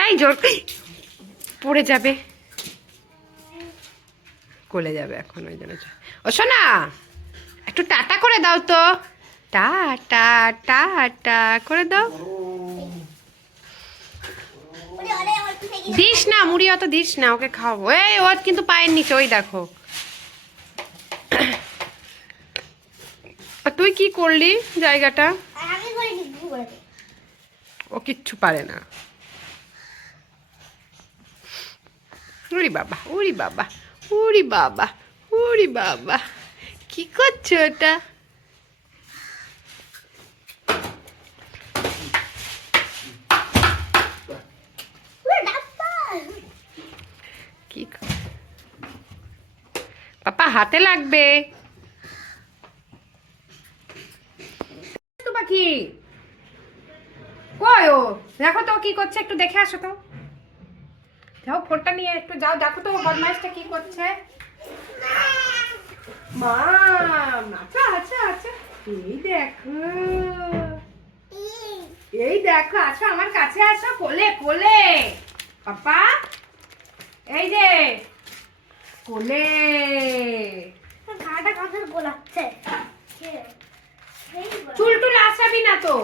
এই জোর। পড়ে যাবে। কোলে যাবে এখন ওই জন্য। ও শোনা একটু টাটা করে দাও তো। টাটা টাটা করে দাও। দিস না মুড়ি অত দিস না ওকে খাওয়াবো। এই ওর কিন্তু পায়ের নিচে ওই দেখো। আর তুই কি করলি জায়গাটা। ও কিচ্ছু পারে না। উরি বাবা উরি বাবা উরি বাবা উরি বাবা। কি করছ ওটা? কি পাপা হাতে লাগবে। পাখি। কয় ও? দেখো তো কি করছে, একটু দেখে আসো তো। যাও ফোনটা নিয়ে একটু যাও দেখো তো বদমাইশটা কি করছে। মা আচ্ছা আচ্ছা আচ্ছা। এই দেখো। এই দেখো আচ্ছা আমার কাছে আসো কোলে কোলে। পাপা এই যে কোলে। ঘাটা কথা গোলাচ্ছে? চুল টুল আসাবি না তো?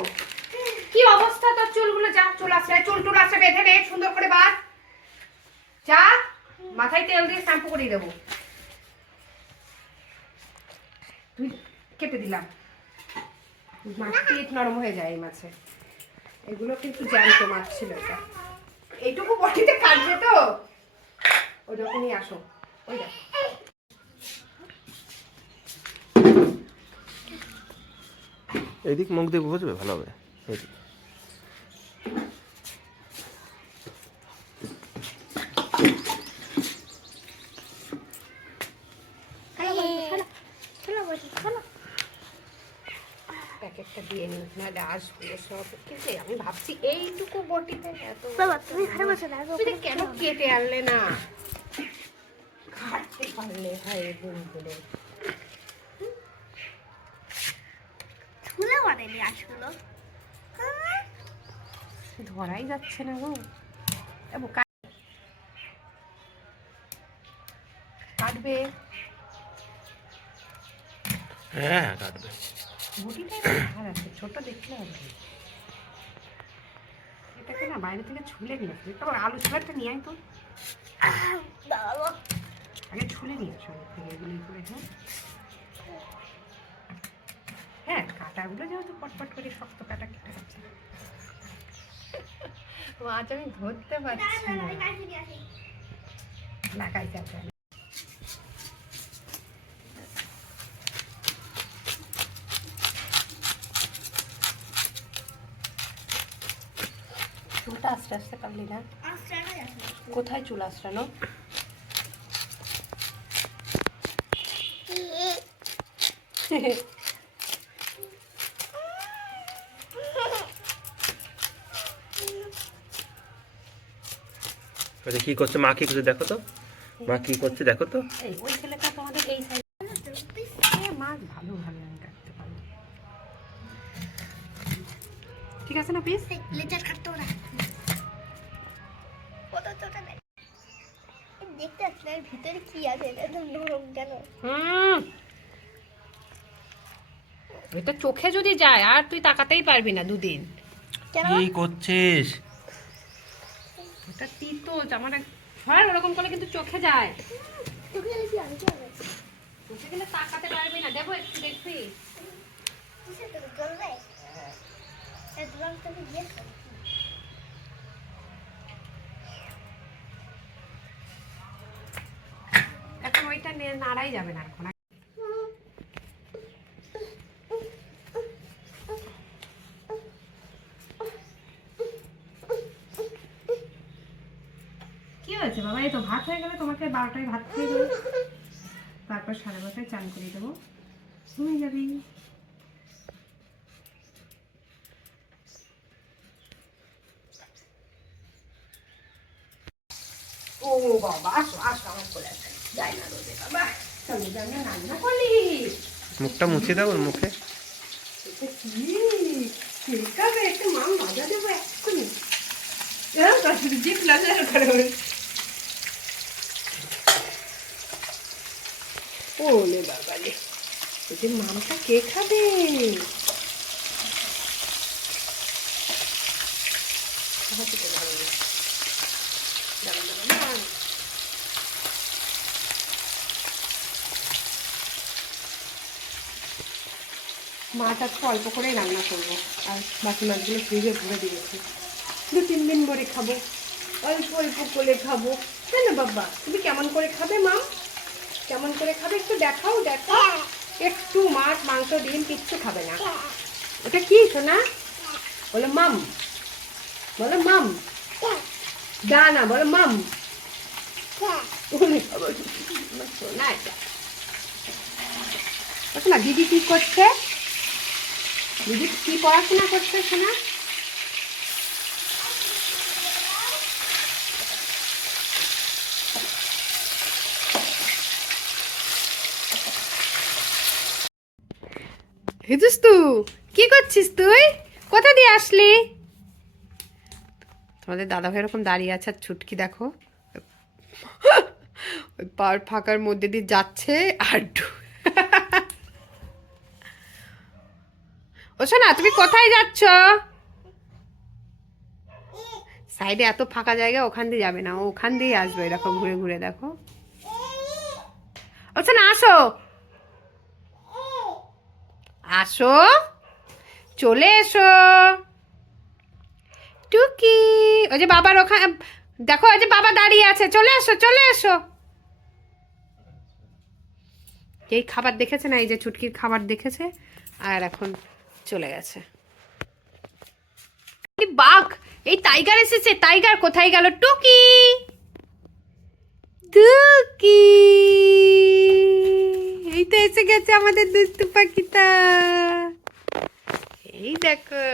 কি অবস্থা তোর চুলগুলো? যা চুল আসে চুল টুল আসে বেঁধে নে সুন্দর করে বাঁধ। যা মাথায় তেল দিয়ে শ্যাম্পু করিয়ে দেবো। তুই কেটে দিলাম। মাছ পেট নরম হয়ে যায় এই মাছে। এগুলো কিন্তু জ্যান্ত মাছ ছিল এটা। এইটুকু বটিতে কাটবে তো? ওই যখনই আসো। ওই এদিক মুখ দিয়ে বুঝবে ভালো হবে এদিক। চলো বসে চলো প্যাকেটটা আসবে সব কিন্তু আমি ভাবছি এইটুকু বটিতে এত বাবা তুমি ঘরে বসে থাকো তুমি কেন কেটে আনলে না? কাটতে পারলে হয় করে। ছুলে আসলো। ধরাই যাচ্ছে না গো। কাটবে? হ্যাঁ কাটবে। আর আছে ছোট দেখলে হবে। এটাকে না বাইরে থেকে ছুলে নিয়ে আসবে। তো আলু ছোলাটা নিয়ে আয় তো। আগে ছুলে নিয়ে আসো থেকে এগুলো করে হ্যাঁ? হ্যাঁ কাটাগুলো যেহেতু পটপট করে শক্ত কাটা কেটে যাচ্ছে মাছ আমি ধরতে পারছি না। চুলটা আস্তে আস্তে পারলি না কোথায় চুল আশ্রানো আচ্ছা কি করছে? মা কি করছে? দেখো তো। মা কি করছে? দেখো তো। এই ওই ছেলেটা তোমাদের এই সাইড মাছ ভালো ভালো কাটতে পারব। ঠিক আছে না পিস লেজার কাটতো না। দেখতে আসলে এর ভিতরে কি আছে এটা নরম কেন? হুম। এটা চোখে যদি যায় আর তুই তাকাতেই পারবি না দুদিন। কেন? কি করছিস? এটা তিতো আমার সর ওরকম করে কিন্তু চোখে যায়। কি আমি কি হবে? চোখে গেলে তাকাতে পারবি না। দেখো একটু দেখবি। কিসে নে- নাড়াই যাবে না এখন। কি হয়েছে বাবা? এই তো ভাত হয়ে গেলে তোমাকে বারোটায় ভাত খেয়ে দেবো। তারপর সাড়ে বারোটায় চান করে দেবো। ঘুমিয়ে যাবি। ও বাবা, আসো আসো, আমার কোলে আসো। না রোদে বাবা। রান্না করলি মুখটা মুছে দাও ওর মুখে। একটু মাম মজা দেবো এক্ষুনি। কর। শুধু জিপ লাগানো করে ওলে বাবা রে ওদের মামটা কে খাবে? মাছ আজকে অল্প করেই রান্না করব। আর বাকি মাছগুলো ফ্রিজে ভরে দিয়েছি দু তিন দিন ভরে খাব। অল্প অল্প করে খাব। তাই না বাবা? তুমি কেমন করে খাবে মা কেমন করে খাবে একটু দেখাও দেখাও। একটু মাছ, মাংস, ডিম কিচ্ছু খাবে না। ওটা কি সোনা? বলো, মাম। বলো, মাম। দা না, বলো, মাম। সোনা এটা। ও শোনা দিদি কি করছে? দিদি কি পড়াশোনা করছে শোনা হিজুস তু কি করছিস তুই? কোথা দিয়ে আসলি? তোমাদের দাদা ভাই এরকম দাঁড়িয়ে আছে আর ছুটকি দেখো। ওই পার ফাঁকার মধ্যে দিয়ে যাচ্ছে আর ও, শোনা, তুমি কোথায় যাচ্ছ? সাইডে এত ফাঁকা জায়গা, ওখান দিয়ে যাবে না। ওখান দিয়ে আসবে এরকম ঘুরে ঘুরে, দেখো। ও, শোনা, আসো। আসো। চলে এসো। টুকি, ওই যে বাবার ওখানে, দেখো, ওই যে বাবা দাঁড়িয়ে আছে। চলে এসো চলে এসো। এই খাবার দেখেছে না? এই যে ছুটকির খাবার দেখেছে? আর এখন চলে গেছে। বাঘ, এই টাইগার এসেছে। টাইগার কোথায় গেল? টুকি। টুকি। এই তো এসে গেছে আমাদের দুষ্টু পাখিটা। এই দেখো।